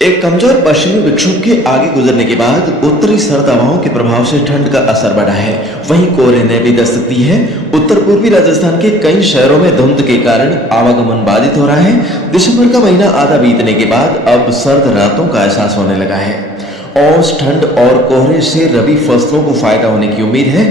एक कमजोर पश्चिमी विक्षोभ के आगे गुजरने के बाद उत्तरी सर्द हवाओं के प्रभाव से ठंड का असर बढ़ा है। वहीं कोहरे ने भी दस्तक दी है। उत्तर पूर्वी राजस्थान के कई शहरों में धुंध के कारण आवागमन बाधित हो रहा है। दिसंबर का महीना आधा बीतने के बाद अब सर्द रातों का एहसास होने लगा है। औस ठंड और कोहरे से रबी फसलों को फायदा होने की उम्मीद है।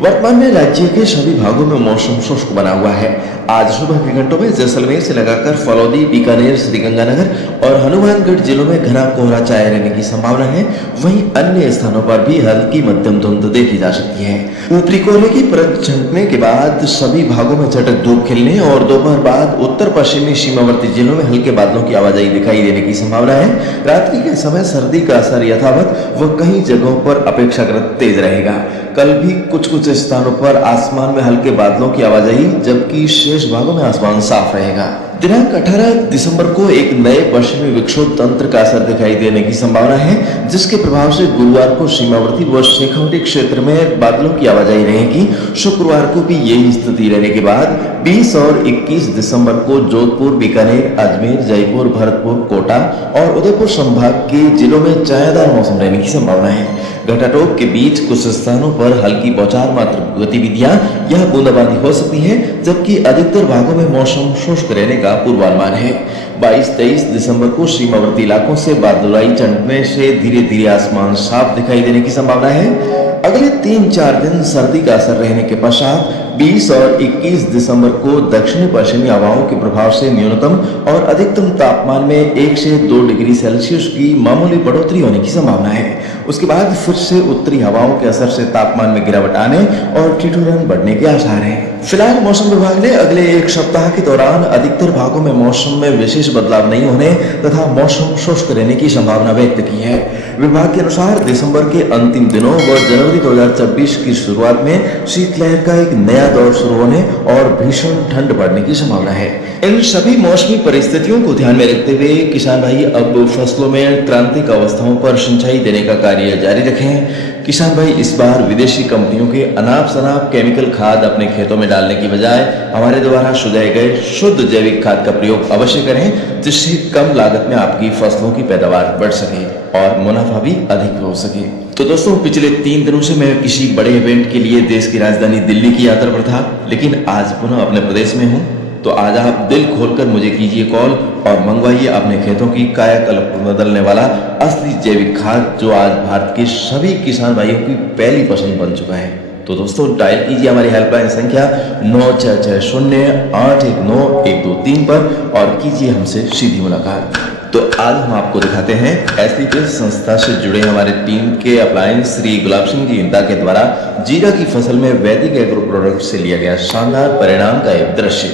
वर्तमान में राज्य के सभी भागों में मौसम शुष्क बना हुआ है। आज सुबह के घंटों में जैसलमेर से लगाकर फलौदी, बीकानेर, श्रीगंगानगर और हनुमानगढ़ जिलों में घना कोहरा छाए रहने की संभावना है। वहीं अन्य स्थानों पर भी हल्की मध्यम धुंध देखी जा सकती है। ऊपरी कोहरे की परत छंटने के बाद सभी भागों में चटक धूप खिलने और दोपहर बाद उत्तर पश्चिमी सीमावर्ती जिलों में हल्के बादलों की आवाजाही दिखाई देने की संभावना है। रात्रि के समय सर्दी का असर यथावत व कई जगहों पर अपेक्षाकृत तेज रहेगा। कल भी कुछ स्थानों पर आसमान में हल्के बादलों की आवाजाही, जबकि शेष भागों में आसमान साफ रहेगा। दिनांक 18 दिसंबर को एक नए पश्चिमी विक्षोभ तंत्र का असर दिखाई देने की संभावना है, जिसके प्रभाव से गुरुवार को सीमावर्ती व शेखावटी क्षेत्र में बादलों की आवाजाही रहेगी। शुक्रवार को भी यही स्थिति रहने के बाद 20 और 21 दिसंबर को जोधपुर, बीकानेर, अजमेर, जयपुर, भरतपुर, कोटा और उदयपुर संभाग के जिलों में छायादार मौसम रहने की संभावना है। घटाटोप के बीच कुछ स्थानों पर हल्की बौछार मात्र गतिविधियां या बूंदाबांदी हो सकती है, जबकि अधिकतर भागों में मौसम शुष्क रहने का पूर्वानुमान है। 22-23 दिसंबर को सीमावर्ती इलाकों से बादलाई चढ़ने से धीरे धीरे आसमान साफ दिखाई देने की संभावना है। अगले 3-4 दिन सर्दी का असर रहने के पश्चात 20 और 21 दिसंबर को दक्षिणी पश्चिमी हवाओं के प्रभाव से न्यूनतम और अधिकतम तापमान में 1 से 2 डिग्री सेल्सियस की मामूली बढ़ोतरी होने की संभावना है। उसके बाद फिर से उत्तरी हवाओं के असर से तापमान में गिरावट आने और ठिठुरन बढ़ने के आसार हैं। फिलहाल मौसम विभाग ने अगले एक सप्ताह के दौरान अधिकतर भागों में मौसम में विशेष बदलाव नहीं होने तथा मौसम शुष्क रहने की संभावना व्यक्त की है। विभाग के अनुसार दिसंबर के अंतिम दिनों व जनवरी 2024 की शुरुआत में शीतलहर का एक नया दौर शुरू होने और भीषण ठंड बढ़ने की संभावना है। इन सभी मौसमी परिस्थितियों को ध्यान में रखते हुए किसान भाई अब फसलों में क्रांतिक अवस्थाओं पर सिंचाई देने का कार्य जारी रखें। किसान भाई इस बार विदेशी कंपनियों के अनाप शनाप केमिकल खाद अपने खेतों में डालने की बजाय हमारे द्वारा सुझाए गए शुद्ध जैविक खाद का प्रयोग अवश्य करें, जिससे कम लागत में आपकी फसलों की पैदावार बढ़ सके और मुनाफा भी अधिक हो सके। तो दोस्तों, पिछले 3 दिनों से मैं किसी बड़े इवेंट के लिए देश की राजधानी दिल्ली की यात्रा पर था, लेकिन आज पुनः अपने प्रदेश में हूँ। तो आज आप दिल खोलकर मुझे कीजिए कॉल और मंगवाइए अपने खेतों की कायाकल्प बदलने वाला असली जैविक खाद, जो आज भारत के सभी किसान भाइयों की पहली पसंद बन चुका है। तो दोस्तों, डायल कीजिए हमारी हेल्पलाइन संख्या 9660819123 पर और कीजिए हमसे सीधी मुलाकात। तो आज हम आपको दिखाते हैं एसलीपीएस संस्था से जुड़े हमारे टीम के अप्लायंस श्री गुलाब सिंह जी इंदा के द्वारा जीरा की फसल में वैदिक एग्रो प्रोडक्ट से लिया गया शानदार परिणाम का एक दृश्य।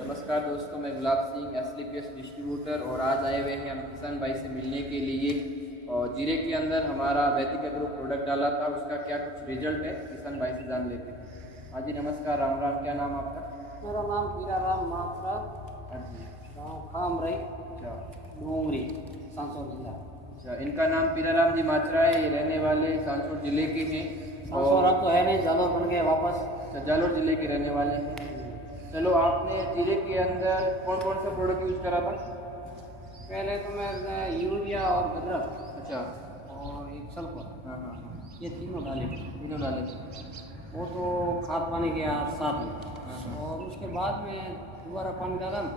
नमस्कार दोस्तों, मैं गुलाब सिंह एसलीपीएस डिस्ट्रीब्यूटर और आज आए हुए हैं हम किसान भाई से मिलने के लिए। और जीरे के अंदर हमारा वैदिक एग्रो प्रोडक्ट डाला था, उसका क्या कुछ रिजल्ट है किसान भाई से जान लेते हैं। हाँ जी नमस्कार, राम राम। क्या नाम आपका? मेरा नाम हीराराम मात्रा, हाँ जी। गाँव खामरई, अच्छा, डोंगरी, सांसौर जिला। अच्छा, इनका नाम पीराराम जी माचरा है। ये रहने वाले सांसौर जिले के हैं। सांसौर अब तो है नहीं, जालोर बन गए वापस। अच्छा, जालोर जिले के रहने वाले हैं। चलो, आपने जीरे के अंदर कौन कौन सा प्रोडक्ट यूज करा था? पहले तो मैंने यूरिया और गदरक, अच्छा, और एक सल्फर, हाँ हाँ हाँ, ये तीनों डाले। तीनों डाले। वो तो खाद पानी के साथ में, और उसके बाद में दोबारा पानी डाला ना,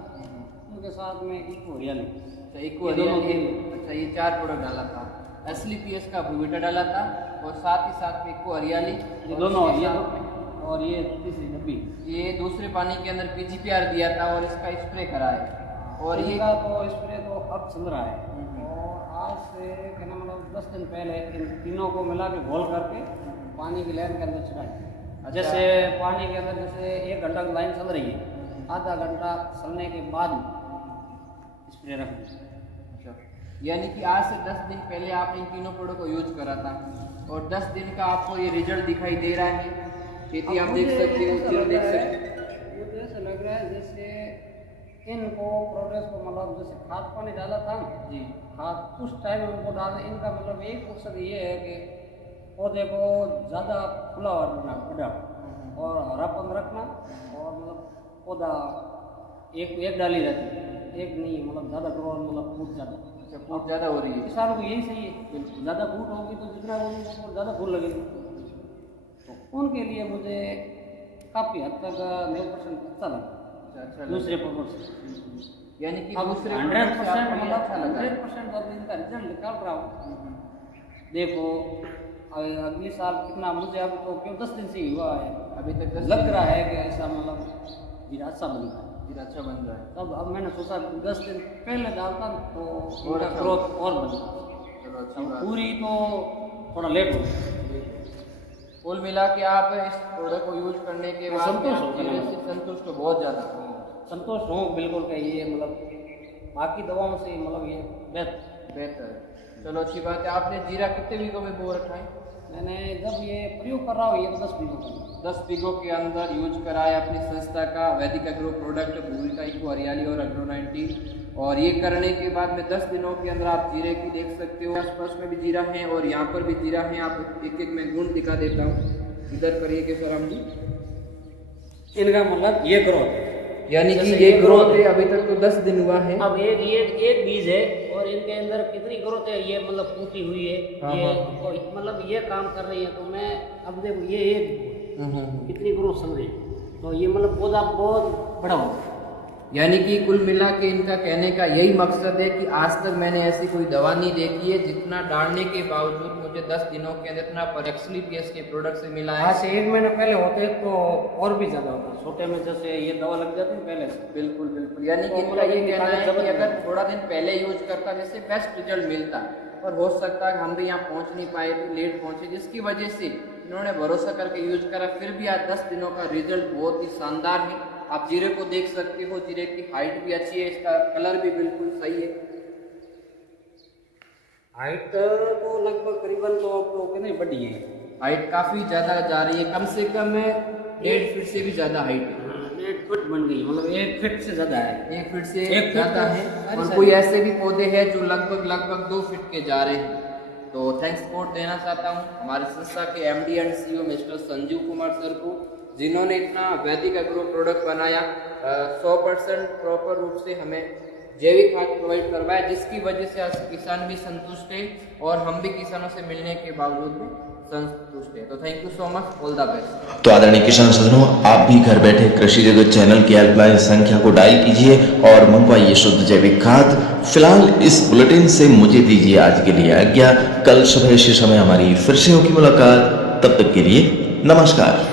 उनके साथ में इको हरियाली। अच्छा, इको हरियाली। अच्छा, ये 4 प्रोडक्ट डाला था। एसलीपीएस का भूविटा डाला था और साथ ही साथ में इको हरियाली, ये दोनों, ये और ये तीसरी डब्बी, ये दूसरे पानी के अंदर पीजीपीआर दिया था और इसका स्प्रे करा है। और ये इनका तो स्प्रे तो अब चल रहा है। और आज से कहना मतलब 10 दिन पहले इन तीनों को मिला के घोल करके पानी की लाइन के अंदर छिड़ाए। जैसे पानी के अंदर जैसे 1 घंटा की लाइन चल रही है, आधा घंटा चलने के बाद स्प्रे रख दें। अच्छा, यानी कि आज से 10 दिन पहले आपने इन तीनों प्रोडक्ट को यूज करा था और 10 दिन का आपको ये रिजल्ट दिखाई दे रहा है। खेती आप देख सकते हो, जीरो देख सकते हो। मुझे ऐसा लग रहा है जैसे इनको प्रोडक्ट को मतलब जैसे खाद पानी डाला था जी, खाद उस टाइम उनको डालना, इनका मतलब एक मकसद ये है कि पौधे को ज़्यादा फुलावर बढ़ा और हरापन रखना, और मतलब पौधा एक डाली रहती है, एक नहीं मतलब ज़्यादा ग्रो, मतलब फूट ज़्यादा। अच्छा, फूट ज़्यादा हो रही है। किसानों को यही सही है, ज़्यादा फूट होगी तो जितना बोलेंगे वो ज़्यादा फूल लगेगी। तो उनके लिए मुझे काफ़ी हद तक 90% अच्छा लगा अच्छा दूसरे प्रोडक्ट से। यानी कि अब दूसरे 100% मतलब अच्छा लगा। 100% अब इनका रिजल्ट निकाल रहा हूँ। देखो अगले साल कितना, मुझे अब तो क्यों 10 दिन से ही हुआ है, अभी तक 10 लग रहा है कि ऐसा मतलब जीरा अच्छा बन रहा है। दिन अच्छा बन रहा है। तब अब मैंने सोचा 10 दिन पहले डालता तो और उनका अच्छा ग्रोथ और बढ़ चलो अच्छी अब बात। पूरी तो थोड़ा लेट हो गया। कुल मिला के आप इस प्रोडक्ट को यूज करने के बाद में संतुष्ट आप हो गए। चेहरे से संतुष्ट हो बहुत ज़्यादा। संतोष हूँ बिल्कुल का, ये मतलब बाकी दवाओं से मतलब ये बेहतर है। चलो अच्छी बात है। आपने जीरा कितने बीघों में बो रखा है? मैंने जब ये प्रयोग कर रहा हूँ ये तो 10 बीघों का 10 बीघों के अंदर यूज कराया अपनी संस्था का वैदिक एग्रो प्रोडक्ट भूमिका इको हरियाली और एग्रो 90। और ये करने के बाद में 10 दिनों के अंदर आप जीरे की देख सकते हो, आसपास में भी जीरा है और यहाँ पर भी जीरा है। आप एक एक में गुण दिखा देता हूँ। इधर करिए केशवराम जी। इनका मतलब ये ग्रोथ है, यानी कि जैसे ये ये ग्रोथ growth है, अभी तक तो 10 दिन हुआ है। अब एक बीज है और इनके अंदर कितनी ग्रोथ है, ये मतलब फूटी हुई है। हाँ, ये हाँ। और मतलब ये काम कर रही है। तो मैं अब देखो ये एक कितनी ग्रोथ चल रही है, तो ये मतलब पौधा बहुत बड़ा हो। यानी कि कुल मिला के इनका कहने का यही मकसद है कि आज तक मैंने ऐसी कोई दवा नहीं देखी है जितना डालने के बावजूद मुझे 10 दिनों के अंदर इतना एक्सलीपियस के प्रोडक्ट से मिला है। आज से 1 महीना पहले होते तो और भी ज़्यादा होता, छोटे में जैसे ये दवा लग जाती है पहले से। बिल्कुल बिल्कुल। यानी कि तो इनका ये मतलब कहना है जबरदस्त कि अगर थोड़ा दिन पहले यूज करता जिससे बेस्ट रिजल्ट मिलता, और हो सकता है हम भी यहाँ पहुँच नहीं पाए थे, लेट पहुँचे, जिसकी वजह से इन्होंने भरोसा करके यूज करा। फिर भी आज 10 दिनों का रिजल्ट बहुत ही शानदार है। आप जीरे को देख सकते हो, जीरे की हाइट भी अच्छी है, इसका कलर भी बिल्कुल सही है। हाइट तो लगभग करीबन तो कितनी बड़ी है, हाइट काफ़ी ज़्यादा जा रही है, कम से कम 1.5 फीट से भी ज़्यादा हाइट है। 1 फीट बन गई, मतलब 1 फीट से ज़्यादा है। 1 फीट से 1 फीट ज़्यादा तो है। सारी और सारी कोई ऐसे भी पौधे हैं जो लगभग 2 फीट के जा रहे हैं। तो थैंक्स सपोर्ट देना चाहता हूँ हमारी संस्था के MD and CEO mister Sanjeev Kumar sir को, जिन्होंने इतना वैदिक एग्रो प्रोडक्ट बनाया, 100% प्रॉपर रूप से हमें जैविक खाद प्रोवाइड करवाया, जिसकी वजह से आज किसान भी संतुष्ट है और हम भी किसानों से मिलने के बावजूद भी संतुष्ट है। तो thank you so much, all the best. तो आदरणीय किसान सज्जनों, आप भी घर बैठे कृषि जगत चैनल की हेल्पलाइन संख्या को डायल कीजिए और मंगवाइए शुद्ध जैविक खाद। फिलहाल इस बुलेटिन से मुझे दीजिए आज के लिए आज्ञा। कल सुबह इसी समय हमारी फिर से होगी मुलाकात। तब तक के लिए नमस्कार।